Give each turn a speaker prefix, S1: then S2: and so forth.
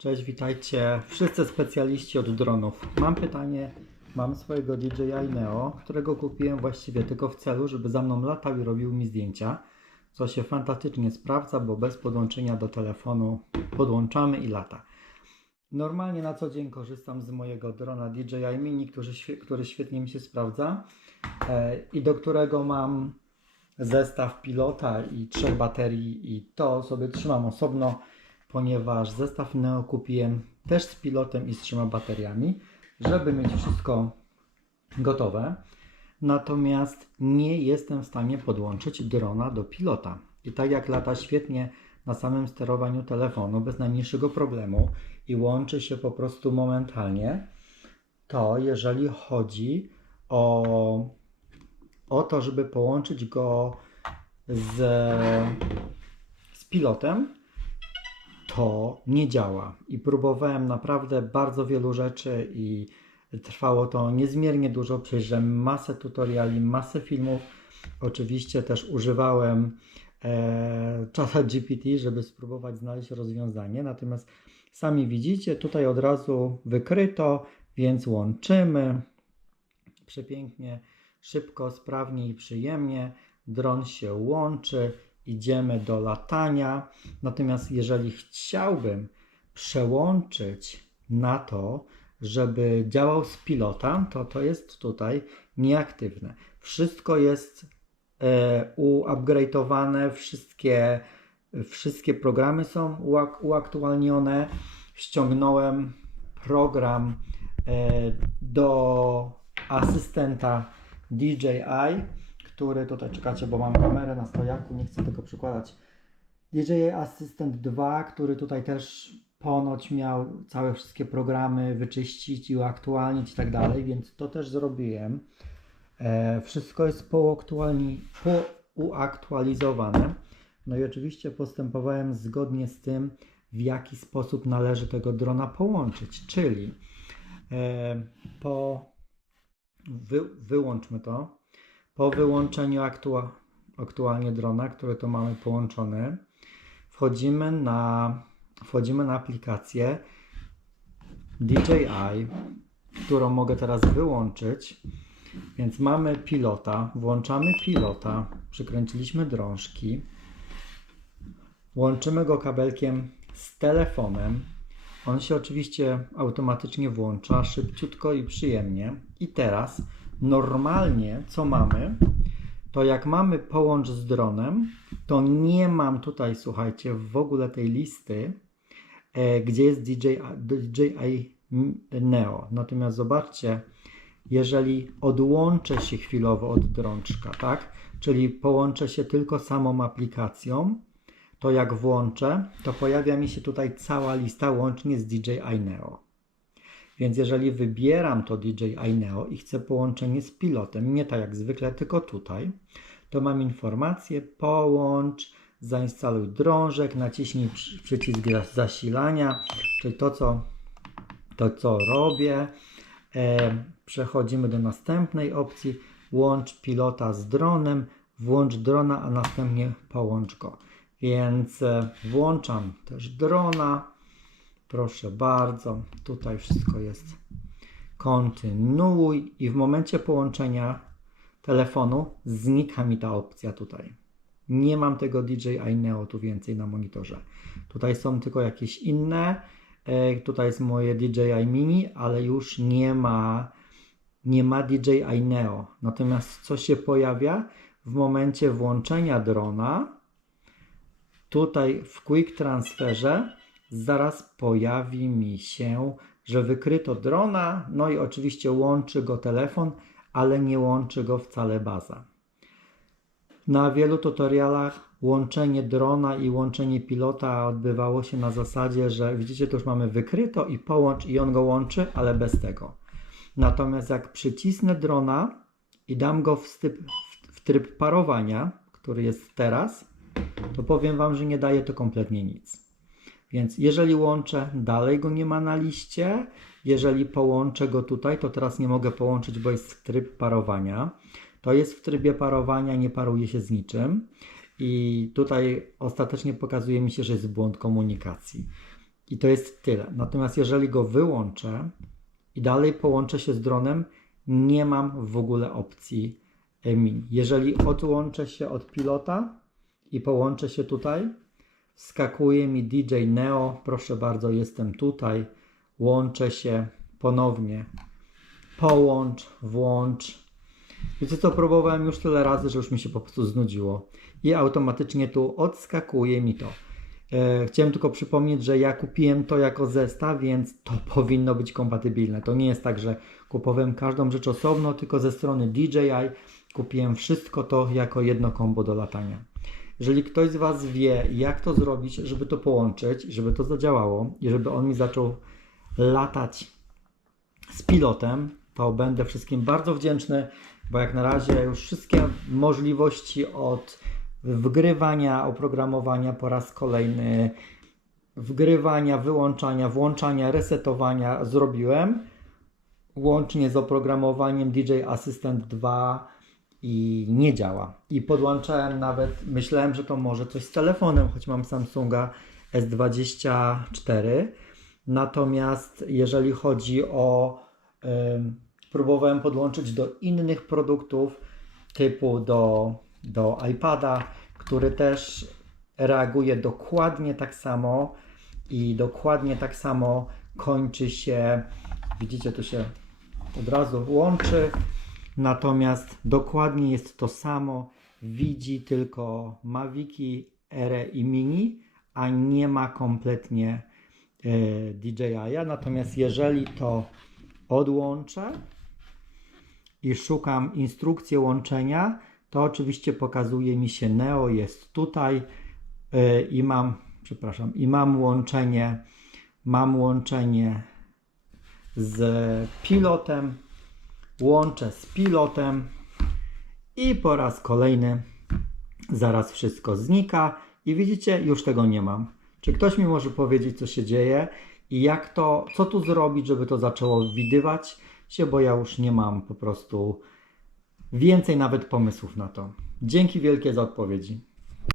S1: Cześć, witajcie wszyscy specjaliści od dronów. Mam pytanie, mam swojego DJI Neo, którego kupiłem właściwie tylko w celu, żeby za mną latał i robił mi zdjęcia, co się fantastycznie sprawdza, bo bez podłączenia do telefonu podłączamy i lata. Normalnie na co dzień korzystam z mojego drona DJI Mini, który, który świetnie mi się sprawdza e, i do którego mam zestaw pilota i trzech baterii i to sobie trzymam osobno, ponieważ zestaw Neo kupiłem też z pilotem i z trzema bateriami, żeby mieć wszystko gotowe. Natomiast nie jestem w stanie podłączyć drona do pilota. I tak jak lata świetnie na samym sterowaniu telefonu, bez najmniejszego problemu i łączy się po prostu momentalnie, to jeżeli chodzi o, o to, żeby połączyć go z, z pilotem, to nie działa. I próbowałem naprawdę bardzo wielu rzeczy i trwało to niezmiernie długo. Przejrzałem masę tutoriali, masę filmów. Oczywiście też używałem e, czata GPT, żeby spróbować znaleźć rozwiązanie. Natomiast sami widzicie, tutaj od razu wykryto, więc łączymy. Przepięknie, szybko, sprawnie i przyjemnie. Dron się łączy, idziemy do latania. Natomiast jeżeli chciałbym przełączyć na to, żeby działał z pilota, to to jest tutaj nieaktywne. Wszystko jest e, uupgrade'owane, wszystkie, wszystkie programy są uak- uaktualnione. Ściągnąłem program e, do asystenta DJI, który tutaj czekacie, bo mam kamerę na stojaku, nie chcę tego przykładać. DJI Assistant 2, który tutaj też ponoć miał całe wszystkie programy wyczyścić i uaktualnić i tak dalej, więc to też zrobiłem. E, wszystko jest pouaktualizowane. No i oczywiście postępowałem zgodnie z tym, w jaki sposób należy tego drona połączyć, czyli e, po wy, wyłączmy to, po wyłączeniu aktua, aktualnie drona, który to mamy połączony, wchodzimy na, wchodzimy na aplikację DJI, którą mogę teraz wyłączyć. Więc mamy pilota, włączamy pilota, przykręciliśmy drążki, łączymy go kabelkiem z telefonem. On się oczywiście automatycznie włącza szybciutko i przyjemnie. I teraz normalnie co mamy, to jak mamy połącz z dronem, to nie mam tutaj, słuchajcie, w ogóle tej listy, e, gdzie jest DJI, DJI Neo. Natomiast zobaczcie, jeżeli odłączę się chwilowo od drączka, tak? Czyli połączę się tylko samą aplikacją, to jak włączę, to pojawia mi się tutaj cała lista łącznie z DJI Neo. Więc jeżeli wybieram to DJI Neo i chcę połączenie z pilotem, nie tak jak zwykle, tylko tutaj, to mam informację połącz, zainstaluj drążek, naciśnij przy- przycisk zas- zasilania, czyli to co, to, co robię. E, przechodzimy do następnej opcji, łącz pilota z dronem, włącz drona, a następnie połącz go. Więc e, włączam też drona. Proszę bardzo, tutaj wszystko jest. Kontynuuj i w momencie połączenia telefonu znika mi ta opcja tutaj. Nie mam tego DJI Neo tu więcej na monitorze. Tutaj są tylko jakieś inne. E, Tutaj jest moje DJI Mini, ale już nie ma, nie ma DJI Neo. Natomiast co się pojawia w momencie włączenia drona? Tutaj w Quick Transferze zaraz pojawi mi się, że wykryto drona, no i oczywiście łączy go telefon, ale nie łączy go wcale baza. Na wielu tutorialach łączenie drona i łączenie pilota odbywało się na zasadzie, że widzicie, tu już mamy wykryto i połącz i on go łączy, ale bez tego. Natomiast jak przycisnę drona i dam go w, w tryb parowania, który jest teraz, to powiem Wam, że nie daje to kompletnie nic. Więc jeżeli łączę, dalej go nie ma na liście. Jeżeli połączę go tutaj, to teraz nie mogę połączyć, bo jest tryb parowania. To jest w trybie parowania, nie paruje się z niczym. I tutaj ostatecznie pokazuje mi się, że jest błąd komunikacji. I to jest tyle. Natomiast jeżeli go wyłączę i dalej połączę się z dronem, nie mam w ogóle opcji e, mini. Jeżeli odłączę się od pilota i połączę się tutaj, wskakuje mi DJ Neo. Proszę bardzo, jestem tutaj. Łączę się ponownie. Połącz, włącz. Wiecie co, próbowałem już tyle razy, że już mi się po prostu znudziło. I automatycznie tu odskakuje mi to. E, chciałem tylko przypomnieć, że ja kupiłem to jako zestaw, więc to powinno być kompatybilne. To nie jest tak, że kupowałem każdą rzecz osobno, tylko ze strony DJI kupiłem wszystko to jako jedno kombo do latania. Jeżeli ktoś z Was wie, jak to zrobić, żeby to połączyć, żeby to zadziałało i żeby on mi zaczął latać z pilotem, to będę wszystkim bardzo wdzięczny, bo jak na razie już wszystkie możliwości od wgrywania oprogramowania po raz kolejny, wgrywania, wyłączania, włączania, resetowania zrobiłem. Łącznie z oprogramowaniem DJ Assistant 2 i nie działa. I podłączałem nawet, myślałem, że to może coś z telefonem, choć mam Samsunga S24. Natomiast jeżeli chodzi o ym, próbowałem podłączyć do innych produktów typu do, do iPada, który też reaguje dokładnie tak samo i dokładnie tak samo kończy się, widzicie, tu się od razu łączy, natomiast dokładnie jest to samo, widzi tylko Maviki, Air i Mini, a nie ma kompletnie e, DJI, natomiast jeżeli to odłączę i szukam instrukcji łączenia, to oczywiście pokazuje mi się Neo jest tutaj yy, i mam, przepraszam, i mam łączenie, mam łączenie z pilotem, łączę z pilotem i po raz kolejny zaraz wszystko znika i widzicie, już tego nie mam. Czy ktoś mi może powiedzieć, co się dzieje i jak to, co tu zrobić, żeby to zaczęło widywać się, bo ja już nie mam po prostu więcej nawet pomysłów na to. Dzięki wielkie za odpowiedzi.